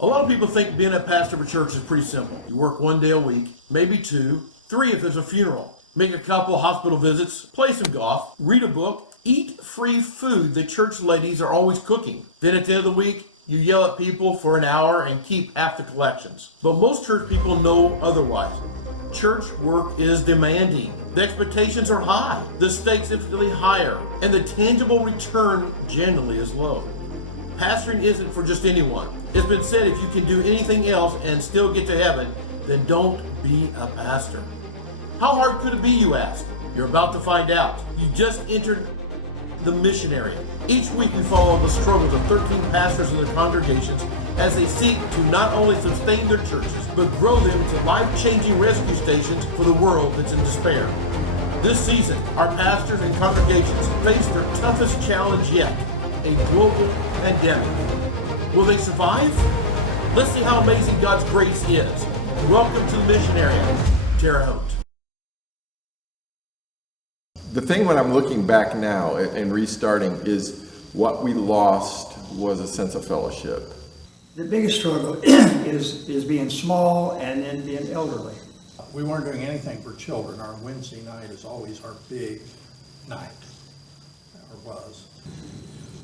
A lot of people think being a pastor of a church is pretty simple. You work 1 day a week, maybe 2, 3 if there's a funeral. Make a couple hospital visits, play some golf, read a book, eat free food the church ladies are always cooking. Then at the end of the week, you yell at people for an hour and keep half the collections. But most church people know otherwise. Church work is demanding. The expectations are high, the stakes infinitely higher, and the tangible return generally is low. Pastoring isn't for just anyone. It's been said if you can do anything else and still get to heaven, then don't be a pastor. How hard could it be, you ask? You're about to find out. You just entered the mission area. Each week we follow the struggles of 13 pastors and their congregations as they seek to not only sustain their churches, but grow them to life-changing rescue stations for the world that's in despair. This season, our pastors and congregations face their toughest challenge yet, a global pandemic. Will they survive? Let's see how amazing God's grace is. Welcome to the mission area, Terre Haute. The thing when I'm looking back now and restarting is what we lost was a sense of fellowship. The biggest struggle is being small and then being elderly. We weren't doing anything for children. Our Wednesday night is always our big night, or was.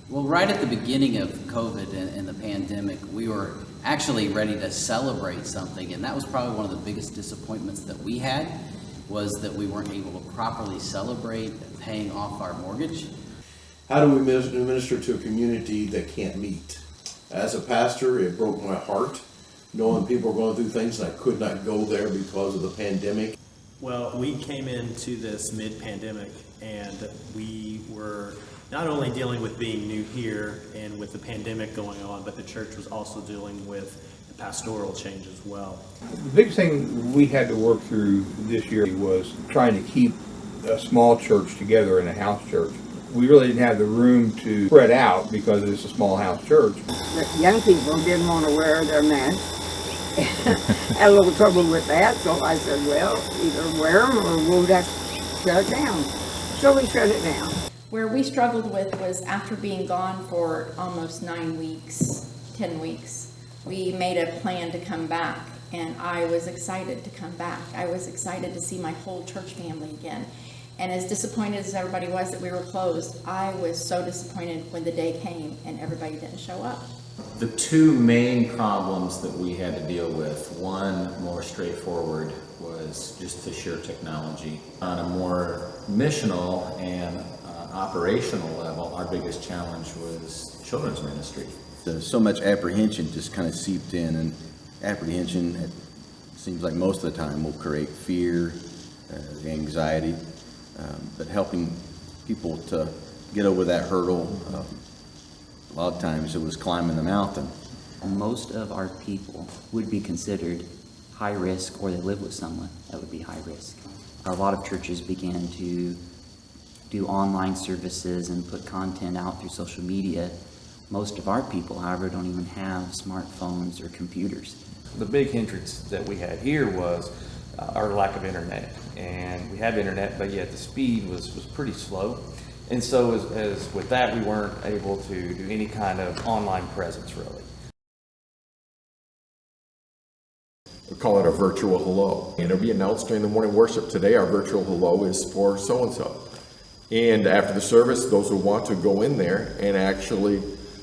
Well, right at the beginning of COVID and the pandemic, we were actually ready to celebrate something, and that was probably one of the biggest disappointments that we had, was that we weren't able to properly celebrate paying off our mortgage. How do we minister to a community that can't meet? As a pastor, it broke my heart knowing people were going through things and I could not go there because of the pandemic. Well, we came into this mid-pandemic and we were not only dealing with being new here and with the pandemic going on, but the church was also dealing with the pastoral change as well. The big thing we had to work through this year was trying to keep a small church together in a house church. We really didn't have the room to spread out because it's a small house church. The young people didn't want to wear their masks. Had a little trouble with that, so I said, well, either wear them or we'll have to shut it down. So we shut it down. Where we struggled with was after being gone for almost 9 weeks, 10 weeks, we made a plan to come back, and I was excited to come back. I was excited to see my whole church family again. And as disappointed as everybody was that we were closed, I was so disappointed when the day came and everybody didn't show up. The two main problems that we had to deal with, one more straightforward, was just the sheer technology. On a more missional and operational level, our biggest challenge was children's ministry. So much apprehension just kind of seeped in, and apprehension, it seems like most of the time, will create fear, anxiety, but helping people to get over that hurdle, a lot of times it was climbing the mountain. Most of our people would be considered high risk, or they live with someone that would be high risk. A lot of churches began to do online services and put content out through social media. Most of our people, however, don't even have smartphones or computers. The big hindrance that we had here was our lack of internet. And we had internet, but yet the speed was pretty slow. And so as with that, we weren't able to do any kind of online presence, really. We call it a virtual hello. And it'll be announced during the morning worship. Today our virtual hello is for so-and-so. And after the service, those who want to go in there and actually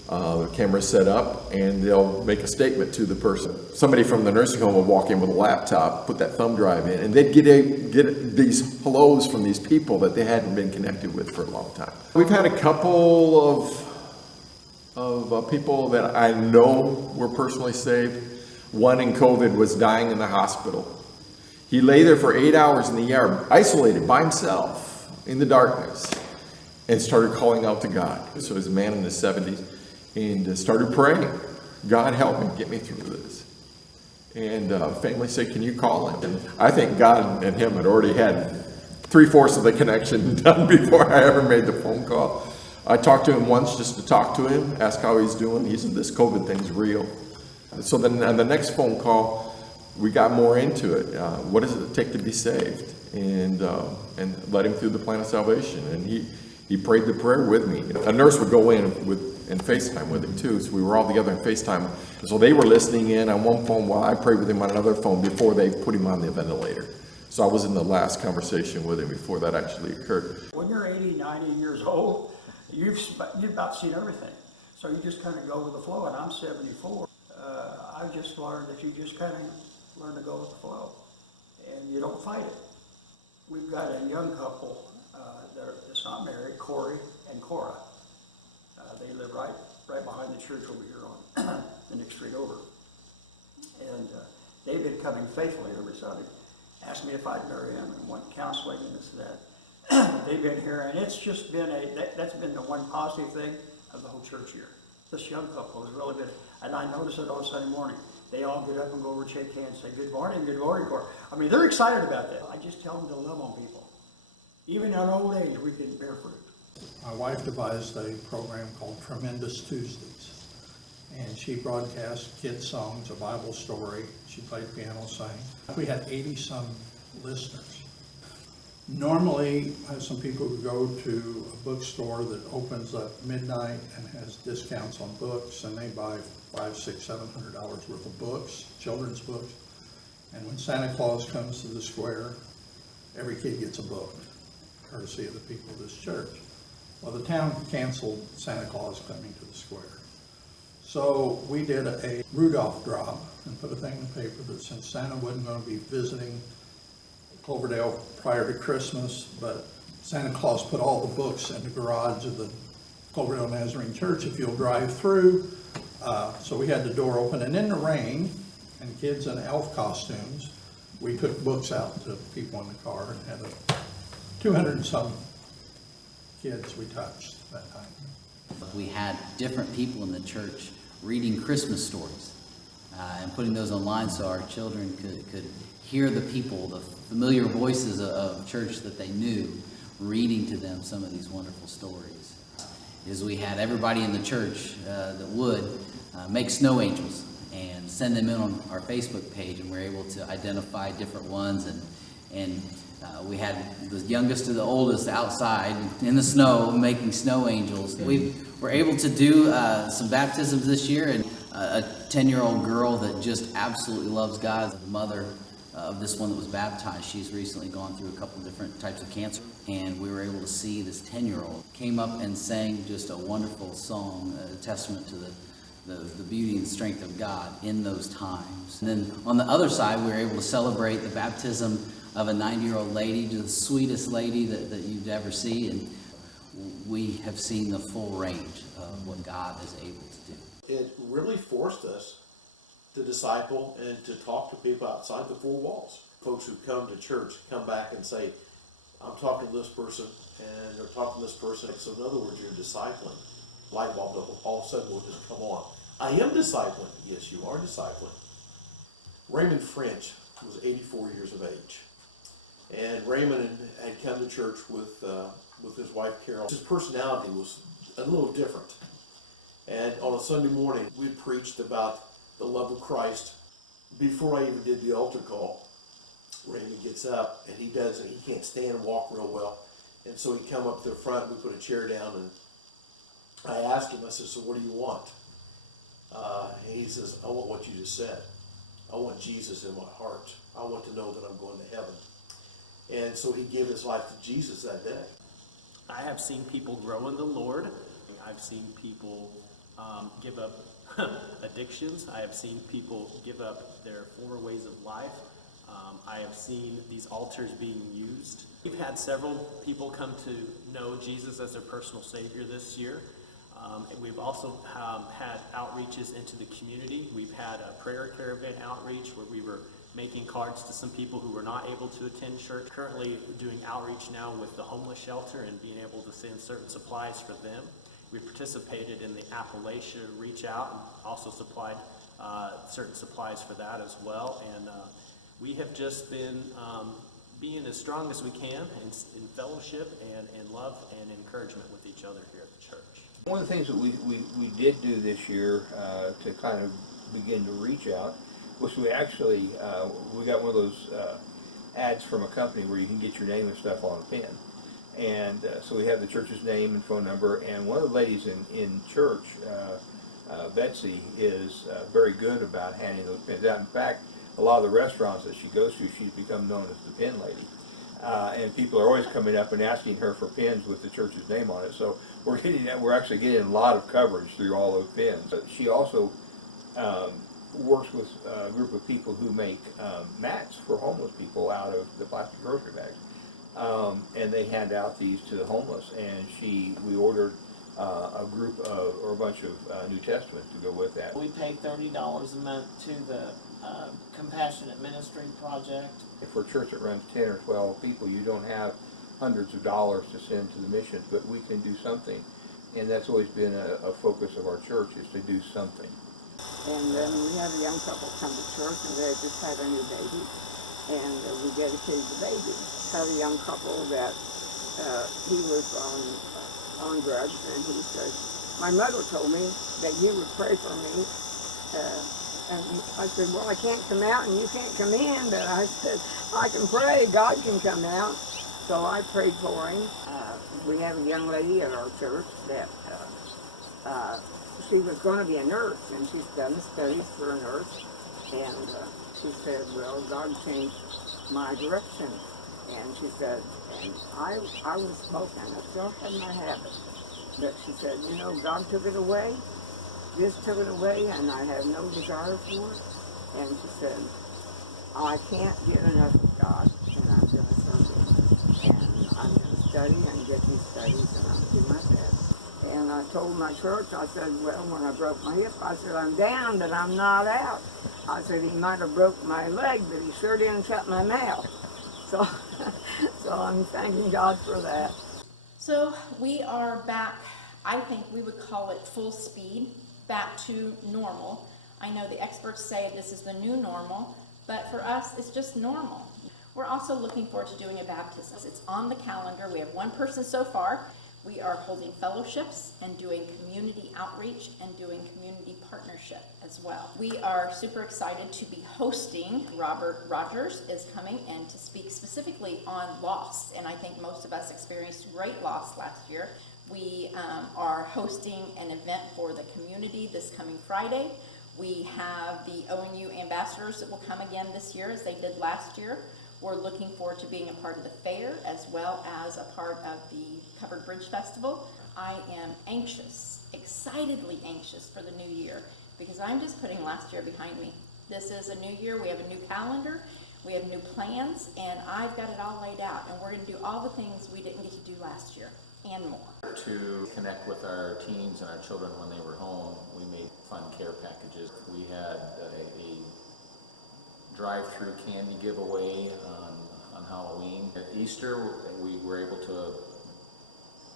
the camera's set up and they'll make a statement to the person. Somebody from the nursing home will walk in with a laptop, put that thumb drive in, and they'd get these hellos from these people that they hadn't been connected with for a long time. We've had a couple of people that I know were personally saved. One in COVID was dying in the hospital. He lay there for 8 hours in the ER, isolated by himself in the darkness, and started calling out to God. So he's a man in his 70s. And started praying, God help me, get me through this. And family said, can you call him? And I think God and him had already had 3/4 of the connection done before I ever made the phone call. I talked to him once just to talk to him, ask how he's doing. He said, this COVID thing's real. So then on the next phone call, we got more into it. What does it take to be saved? And led him through the plan of salvation. And he prayed the prayer with me. A nurse would go in and FaceTime with him too. So we were all together in FaceTime. So they were listening in on one phone while I prayed with him on another phone before they put him on the ventilator. So I was in the last conversation with him before that actually occurred. When you're 80, 90 years old, you've about seen everything. So you just kind of go with the flow, and I'm 74. I've just learned that you just kind of learn to go with the flow, and you don't fight it. We've got a young couple that's not married, CORY and CORY. They live right behind the church over here on the next street over. And they've been coming faithfully every Sunday. Asked me if I'd marry them and want counseling and this and that. They've been here, and it's just been that's been the one positive thing of the whole church here. This young couple has really been, and I notice it on Sunday morning. They all get up and go over and shake hands, say good morning, Corey. I mean, they're excited about that. I just tell them to love on people. Even in old age, we can bear fruit. My wife devised a program called Tremendous Tuesdays, and she broadcast kids' songs, a Bible story. She played piano, sang. We had 80-some listeners. Normally, I have some people who go to a bookstore that opens at midnight and has discounts on books, and they buy $500, $600, $700 worth of books, children's books. And when Santa Claus comes to the square, every kid gets a book, courtesy of the people of this church. Well, the town canceled Santa Claus coming to the square. So we did a Rudolph drop and put a thing in the paper that since Santa wasn't going to be visiting Cloverdale prior to Christmas, but Santa Claus put all the books in the garage of the Cloverdale Nazarene Church if you'll drive through. So we had the door open, and in the rain, and kids in elf costumes, we took books out to people in the car and had 200 and some kids we touched that time. We had different people in the church reading Christmas stories and putting those online so our children could hear the people, the familiar voices of church that they knew, reading to them some of these wonderful stories. Is we had everybody in the church that would make snow angels and send them in on our Facebook page, and we're able to identify different ones, and we had the youngest to the oldest outside in the snow making snow angels. We were able to do some baptisms this year, and a 10-year-old girl that just absolutely loves God, the mother of this one that was baptized. She's recently gone through a couple different types of cancer, and we were able to see this 10-year-old came up and sang just a wonderful song, a testament to the beauty and strength of God in those times. And then on the other side, we were able to celebrate the baptism of a 90-year-old lady, the sweetest lady that you'd ever see, and we have seen the full range of what God is able to do. It really forced us to disciple and to talk to people outside the four walls. Folks who come to church come back and say, I'm talking to this person, and they're talking to this person. So in other words, you're discipling. Light bulb all of a sudden will just come on. I am discipling. Yes, you are discipling. Raymond French was 84 years of age. And Raymond had come to church with his wife Carol. His personality was a little different. And on a Sunday morning, we preached about the love of Christ. Before I even did the altar call, Raymond gets up, and he can't stand and walk real well. And so he come up to the front, we put a chair down, and I asked him, I said, so what do you want? And he says, I want what you just said. I want Jesus in my heart. I want to know that I'm going to heaven. And so he gave his life to Jesus that day. I have seen people grow in the Lord. I've seen people give up addictions. I have seen people give up their former ways of life. I have seen these altars being used. We've had several people come to know Jesus as their personal Savior this year. And we've also had outreaches into the community. We've had a prayer caravan outreach where we were making cards to some people who were not able to attend church. Currently doing outreach now with the homeless shelter and being able to send certain supplies for them. We participated in the Appalachia Reach Out and also supplied certain supplies for that as well. And we have just been being as strong as we can in fellowship and in love and encouragement with each other here at the church. One of the things that we did do this year to kind of begin to reach out was we actually, we got one of those ads from a company where you can get your name and stuff on a pin. And so we have the church's name and phone number, and one of the ladies in church, Betsy, is very good about handing those pins out. In fact, a lot of the restaurants that she goes to, she's become known as the pin lady. And people are always coming up and asking her for pins with the church's name on it. So we're actually getting a lot of coverage through all those pins. She also works with a group of people who make mats for homeless people out of the plastic grocery bags. And they hand out these to the homeless. And we ordered a group of, or a bunch of New Testaments to go with that. We pay $30 a month to the Compassionate Ministry Project. For a church that runs 10 or 12 people, you don't have hundreds of dollars to send to the missions, but we can do something. And that's always been a focus of our church, is to do something. And then we had a young couple come to church, and they just had a new baby, and we dedicated the baby. Had a young couple that he was on drugs, and he said, my mother told me that you would pray for me. And I said, well, I can't come out and you can't come in, but I said, I can pray, God can come out. So I prayed for him. We have a young lady at our church that she was going to be a nurse, and she's done the studies for a nurse. And she said, well, God changed my direction. And she said, and I was smoking, I still had my habit. But she said, you know, God took it away. Just took it away, and I have no desire for it. And she said, I can't get enough of God, and I'm going to serve him. And I'm going to study and get these studies, and I'm going to do my best. And I told my church, I said, well, when I broke my hip, I said, I'm down, but I'm not out. I said, he might have broke my leg, but he sure didn't cut my mouth. So, so I'm thanking God for that. So we are back, I think we would call it full speed, back to normal. I know the experts say this is the new normal, but for us, it's just normal. We're also looking forward to doing a baptism. It's on the calendar. We have one person so far. We are holding fellowships and doing community outreach and doing community partnership as well. We are super excited to be hosting. Robert Rogers is coming and to speak specifically on loss, and I think most of us experienced great loss last year. We are hosting an event for the community this coming Friday. We have the ONU ambassadors that will come again this year as they did last year. We're looking forward to being a part of the fair as well as a part of the Covered Bridge Festival. I am anxious, excitedly anxious for the new year because I'm just putting last year behind me. This is a new year. We have a new calendar. We have new plans, and I've got it all laid out, and we're going to do all the things we didn't get to do last year and more. To connect with our teens and our children when they were home, we made fun care packages. We had a drive-through candy giveaway on Halloween. At Easter, we were able to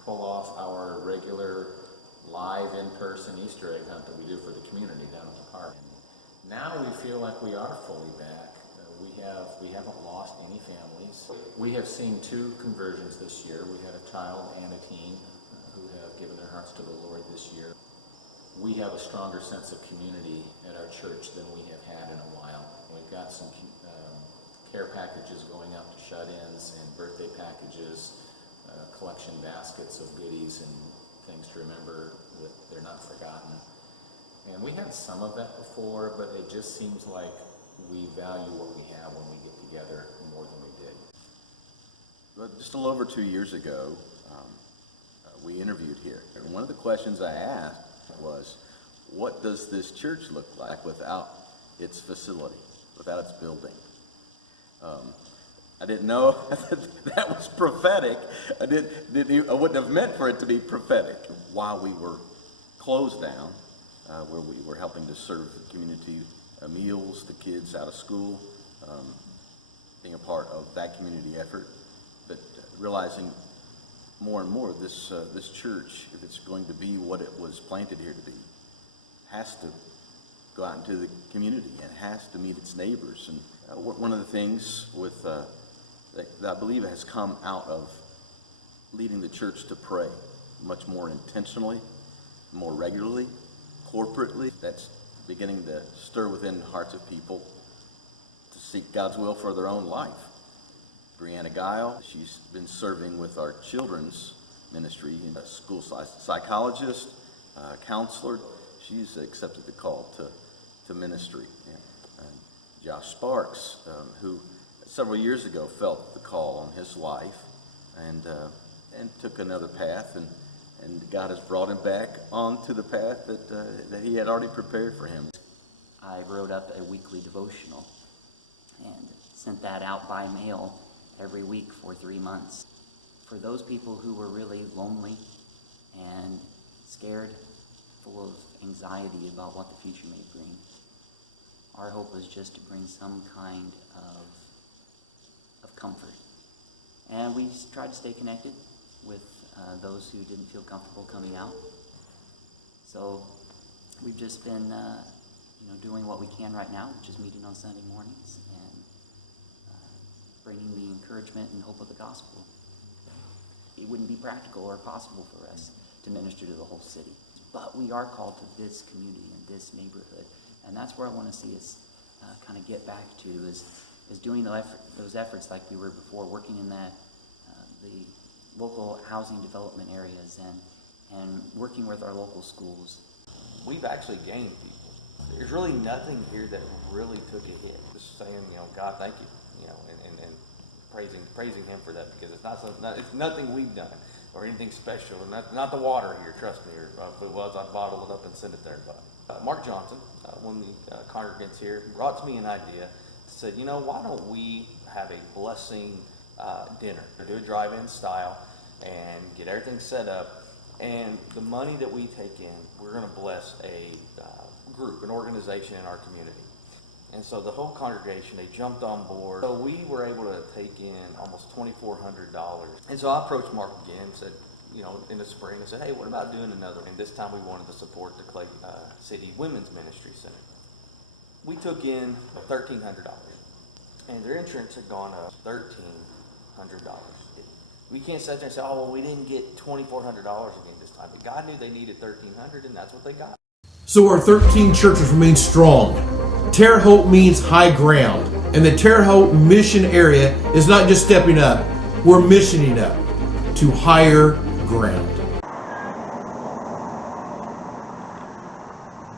pull off our regular live in-person Easter egg hunt that we do for the community down at the park. And now we feel like we are fully back. We haven't lost any families. We have seen 2 conversions this year. We had a child and a teen who have given their hearts to the Lord this year. We have a stronger sense of community at our church than we have had in a while. We've got some care packages going out to shut-ins and birthday packages, collection baskets of goodies and things to remember that they're not forgotten. And we had some of that before, but it just seems like we value what we have when we get together more than we did. Well, just a little over 2 years ago, we interviewed here. And one of the questions I asked was, what does this church look like without its facility, without its building? I didn't know that was prophetic. I wouldn't have meant for it to be prophetic. While we were closed down, where we were helping to serve the community meals, the kids out of school, being a part of that community effort, but realizing more and more this church, if it's going to be what it was planted here to be, has to go out into the community and has to meet its neighbors. And one of the things that I believe has come out of leading the church to pray much more intentionally, more regularly, corporately, that's beginning to stir within hearts of people to seek God's will for their own life. Brianna Guile. She's been serving with our children's ministry, a school psychologist, counselor. She's accepted the call to ministry. Josh Sparks, who several years ago felt the call on his life and took another path, and God has brought him back onto the path that he had already prepared for him. I wrote up a weekly devotional and sent that out by mail every week for 3 months. For those people who were really lonely and scared, full of anxiety about what the future may bring, our hope was just to bring some kind of comfort. And we tried to stay connected with those who didn't feel comfortable coming out. So we've just been doing what we can right now, which is meeting on Sunday mornings and bringing the encouragement and hope of the gospel. It wouldn't be practical or possible for us to minister to the whole city, but we are called to this community and this neighborhood, and that's where I want to see us kind of get back to is doing those efforts like we were before, working in that the local housing development areas and working with our local schools. We've actually gained people. There's really nothing here that really took a hit. Just saying, God, thank you, and praising Him for that, because it's nothing we've done or anything special, and not the water here. Trust me, or if it was, I'd bottle it up and send it there. But Mark Johnson, one of the congregants here, brought to me an idea. Said, why don't we have a blessing dinner, do a drive-in style, and get everything set up, and the money that we take in, we're going to bless a group, an organization in our community. And so the whole congregation, they jumped on board. So we were able to take in almost $2,400. And so I approached Mark again and said, in the spring, I said, hey, what about doing another one? And this time we wanted to support the Clay City Women's Ministry Center. We took in $1,300, and their insurance had gone up $1,300. We can't sit there and say, oh, well, we didn't get $2,400 again this time. But God knew they needed $1,300, and that's what they got. So our 13 churches remain strong. Terre Haute means high ground, and the Terre Haute mission area is not just stepping up, we're missioning up to higher ground.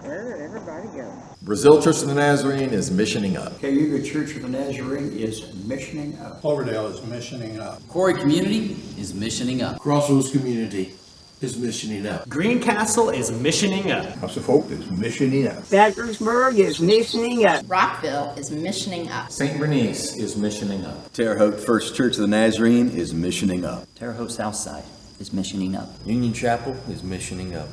Everybody go. Brazil Church of the Nazarene is missioning up. CAYUGA Church of the Nazarene is missioning up. Cloverdale is missioning up. CORY community is missioning up. CROSSROADS community is missioning up. Greencastle is missioning up. House of Hope is missioning up. PATRICKSBURG is missioning up. Rockville is missioning up. St. Bernice is missioning up. Terre Haute First Church of the Nazarene is missioning up. Terre Haute Southside is missioning up. Union Chapel is missioning up.